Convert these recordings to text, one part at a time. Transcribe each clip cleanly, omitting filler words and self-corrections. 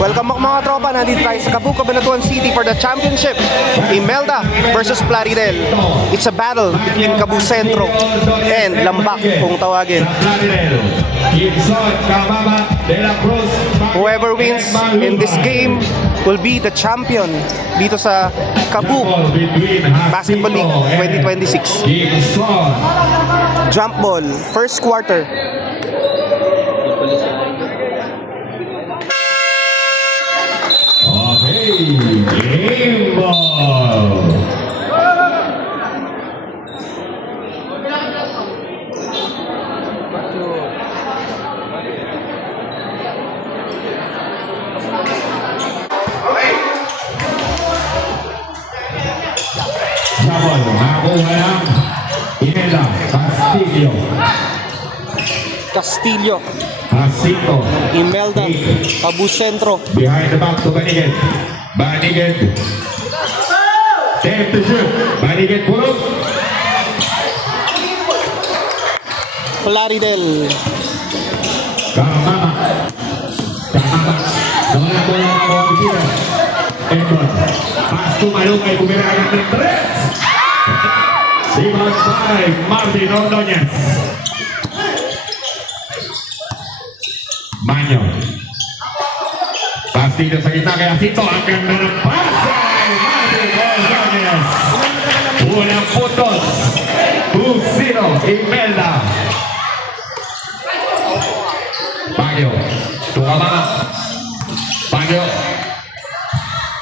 Welcome back mga tropa, nandito tayo sa Cebu, Cabanatuan City for the championship. Imelda versus Plaridel. It's a battle between Cebu Centro and Lambak kung tawagin. Whoever wins in this game will be the champion dito sa Cebu Basketball League 2026. Jump ball, first quarter. Game ball. Sabol, nakuha ng Imelda Castillo. Castillo, Jacinto. Imelda, Cebu Centro. Behind the back to Baniged. Baniged. Attempt to shoot. Baniged pulot. Plaridel. Kamama. Kamama. Naman ang bola ng mga kira. Edmond. Pass to Malungay. Bumiragan ng tres. Rebound by Martin Ordonez. Manyo. Castillo sa gitna kaya Jacinto. Ang ganda ng pass ay Martin Ordonez. Unang putos. 2-0 Imelda. Baguio. Tukamama. Baguio.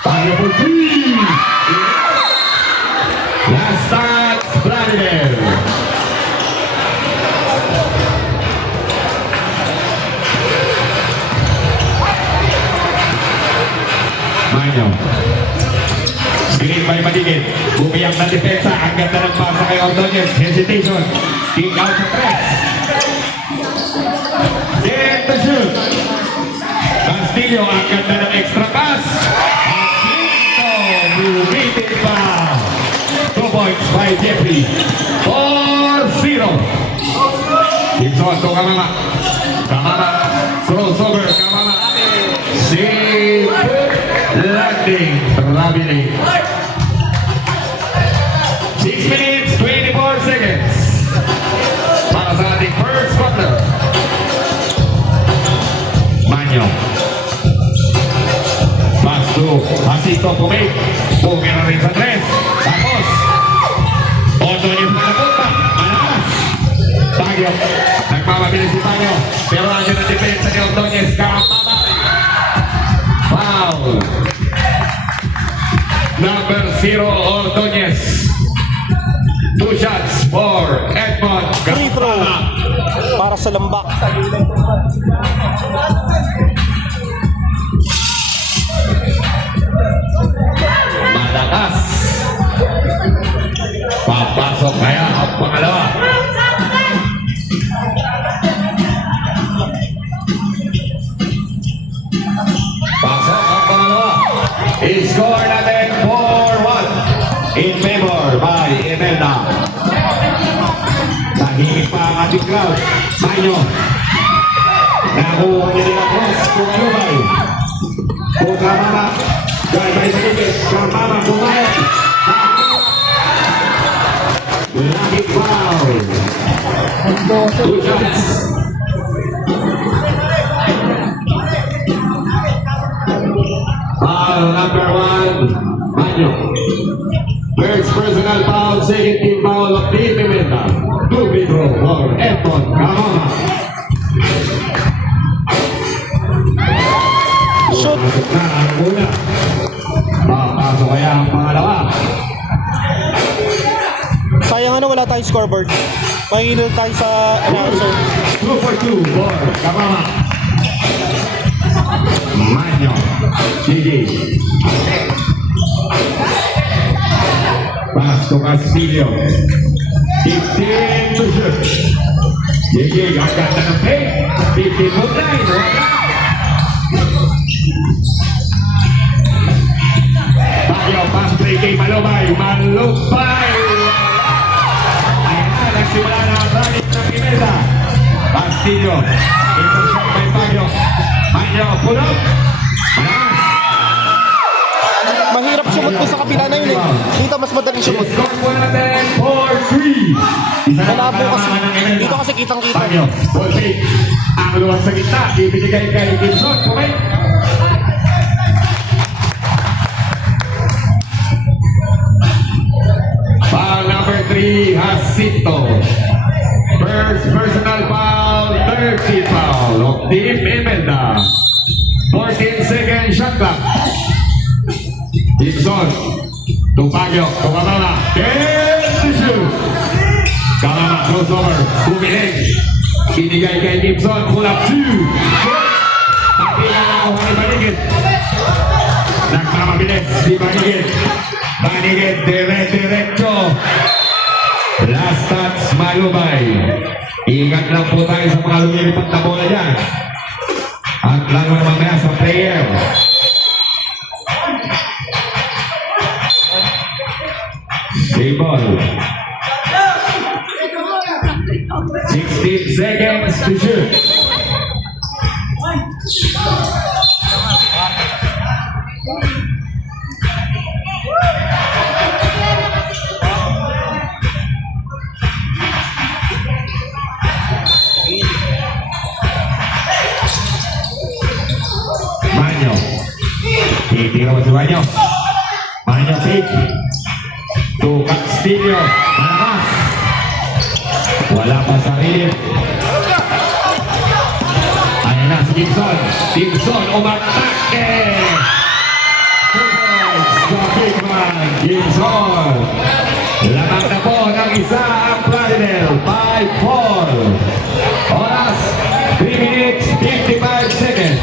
Baguio for 3. Last touch. Plaridel. Manyo. Screen by Madigit. Bumiyak na depensa. Ang ganda ng pasa kay Ordonez. Hesitation. Kick out sa press. Get the shoot. Castillo. Ang ganda ng extra pass. Jacinto. Bumitin pa. 2 points by Jeffrey. 4-0. Gibson to Kamama. Kamama. Crossover. Kamama. Safe landing. Rabili. 6 minutes, 24 seconds. Para sa ating first quarter. Manyo. Pass to Jacinto Pumig. Pumig na rin sa tres. Tapos. Ordonez na napunta. Malakas. Baguio. Nagmamabilis si Baguio. Pero nandiyan ang depensa ni Ordonez. Kamama. Foul. Number 0, Ordonez. 2 shots for Edmond. Free throw para sa Lambak. Madakas. Papasok kaya ang pangalawa. Pasok ang pangalawa. I-score natin 4-1 in favor by Imelda. Tahimik pa ang ating crowd. Manyo. Nakuha niya nila cross. Kumalubay. Kukamama. Garbay sa ikit. Kamama pumayag. Lucky foul. 2 shots. Foul number 1. Manyo. First personal foul. Second team foul of Team Imelda. 2 free throw for Edmond Kamama. Shoot. Papasok kaya ang pangalawa. Sayang wala tayong scoreboard. Mahinil tayo sa announcer. 2 for 2 for Kamama. Manyo. Gigi. Pass to Castillo. 15 to shoot. Gigi, ang ganda ng play. 15 to 9. Baguio, pass play kay Malubay. Malubay. Ayan na, nagsimula na ang running ng Imelda. Castillo. Intercept by Baguio. Baguio, pull up. madaling sumunod. Score po natin for 3. Isa na Malabo kasi. palamangan ng Imelda. Dito kasi kitang-kita. Panyo, ball fake. Ang luwag sa gitna, ibinigay kay Gibson. Pumay. Foul number 3, Jacinto. First personal foul, 30 foul of Team Imelda. 14-second shot clock. Gibson. Tupagyo, Kumamama. And the shoot. Kamama, crossover. Bumiling. Binigay kay Gibson. Pull up 2. Tapi na nakuha ni Banigit. Nagmamabilis si Banigit. Banigit, dire-diretso. Last touch, Malubay. Ingat lang po tayo sa mga lumilipat na bola dyan. At lalo na mamaya sa player. Ball. 16 seconds to shoot. Manyo. Titira mo si Manyo. Manyo pick. To Castillo, malakas. Wala pa sa rilip. Ayan na si Gibson. Gibson, umatake. The big man, Gibson. Lamang na po ng isa ang Plaridel. 5-4. Oras, 3 minutes, 55 seconds.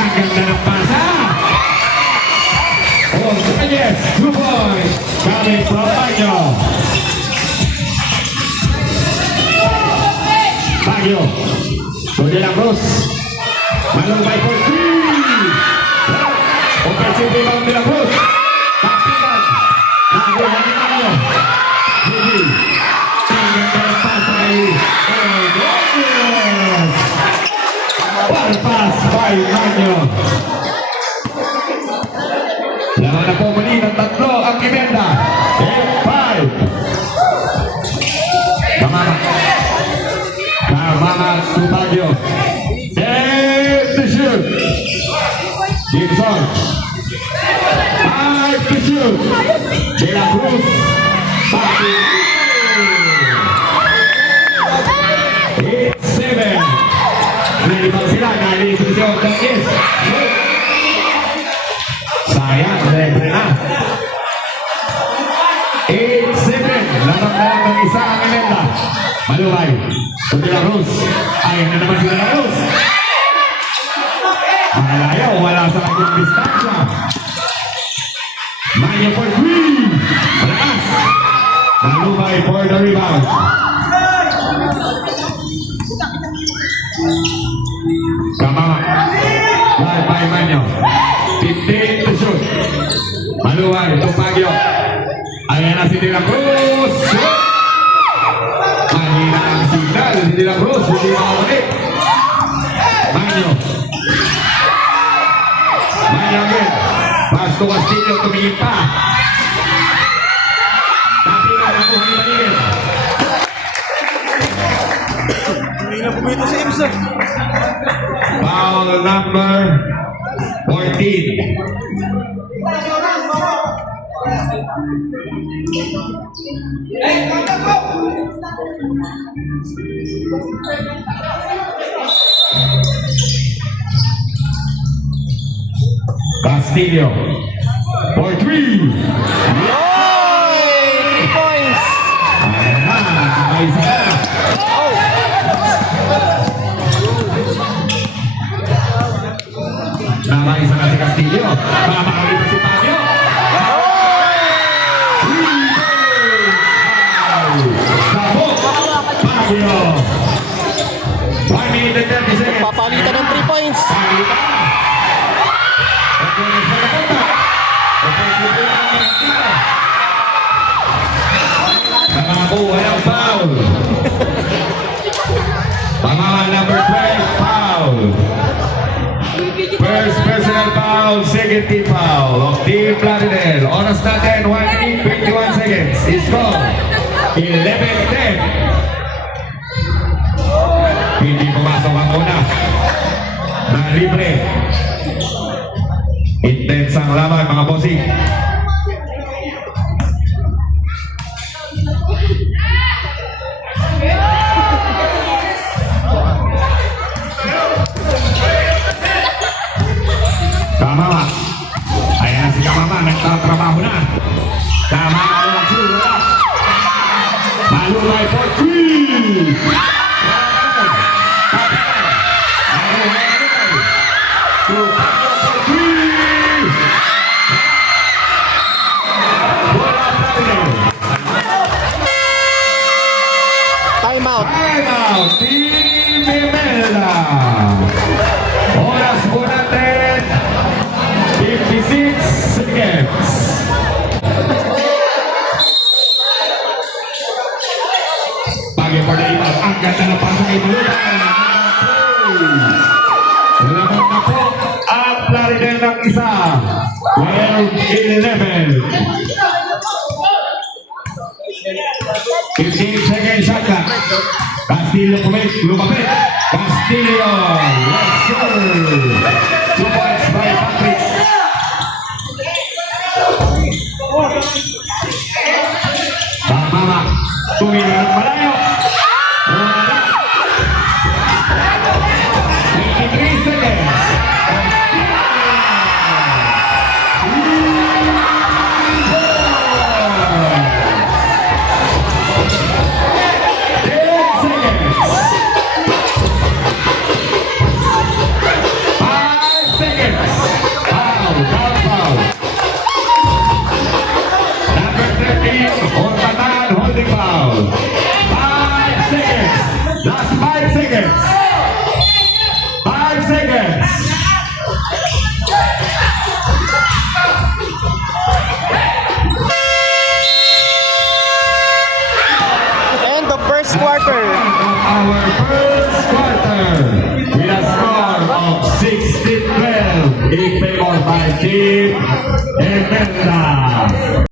Ang ganda ng pasa. Yes, 2 points coming from Baguio. Baguio. To De La Cruz. Malubay for 3. Offensive rebound De La Cruz. Tapitan. Nakuha ni Baguio. Gigi. Ang ganda ng pass ay Rodriguez. One pass by Baguio. Laman na po muli ng tatlo ang Imelda. 8-5. Kamama. Kamama to Baguio. And the shoot. Gibson. 5 to shoot. De La Cruz. Baguio. 8-7. Nalibang sila. Nalibang sila ng East. Sayang, libre na. 8-7. Lamang na lang ng isa ang Imelda. Malubay. To De La Cruz. Ayaw na naman si De La Cruz. Malayo, wala sa kanyang distansya. Manyo for 3. Malakas. Malubay for the rebound. Kamama. Live by Manyo. 15 to shoot. Maluwag, ito Baguio. Ayan na si De La Cruz. Mahina ang signal. Si De La Cruz, hindi makakalik. Manyo. Manyo again. Pass to Castillo, tumingin pa. Tapi na ako ni Manigit. Hindi na pumito si Imsa. Foul number 14. Castillo for 3. Oy! 3 points! Ayan na, isa na. Nakaisa na si Castillo. Mamakali pa si Baguio. Sabok! Baguio. 1 minute and 30 seconds. Papalitan ng 3 points. Nakakuha ng foul. Pamaman number 12, foul. First personal foul foul, second team foul of Team Platinel. Oras natin, 1 minute 21 seconds. Score, 11-10. Hindi pumasok ang una. Na libre. Intense ang laban, mga bossing. Kamama. Ayan na si Kamama, nagtatrabaho na. Tama na lang sila. Malulay for 3. Timeout. Timeout, Team Imelda. Oras po natin, 56 seconds. Bagay for the imal. Ang ganda na pasok kay Malutan. Lamang na po ang Plaridel ng isa. 12-11. 15 second shot clock. Castillo lumapit. Castillo. Yes, sir. 2 points by Patrick. Mama. Tumingin ng malayo. 23 seconds. Holding foul. 5 seconds. Last 5 seconds. 5 seconds. End of first quarter. Our first quarter with a score of 16-12 in favor by Team Imelda.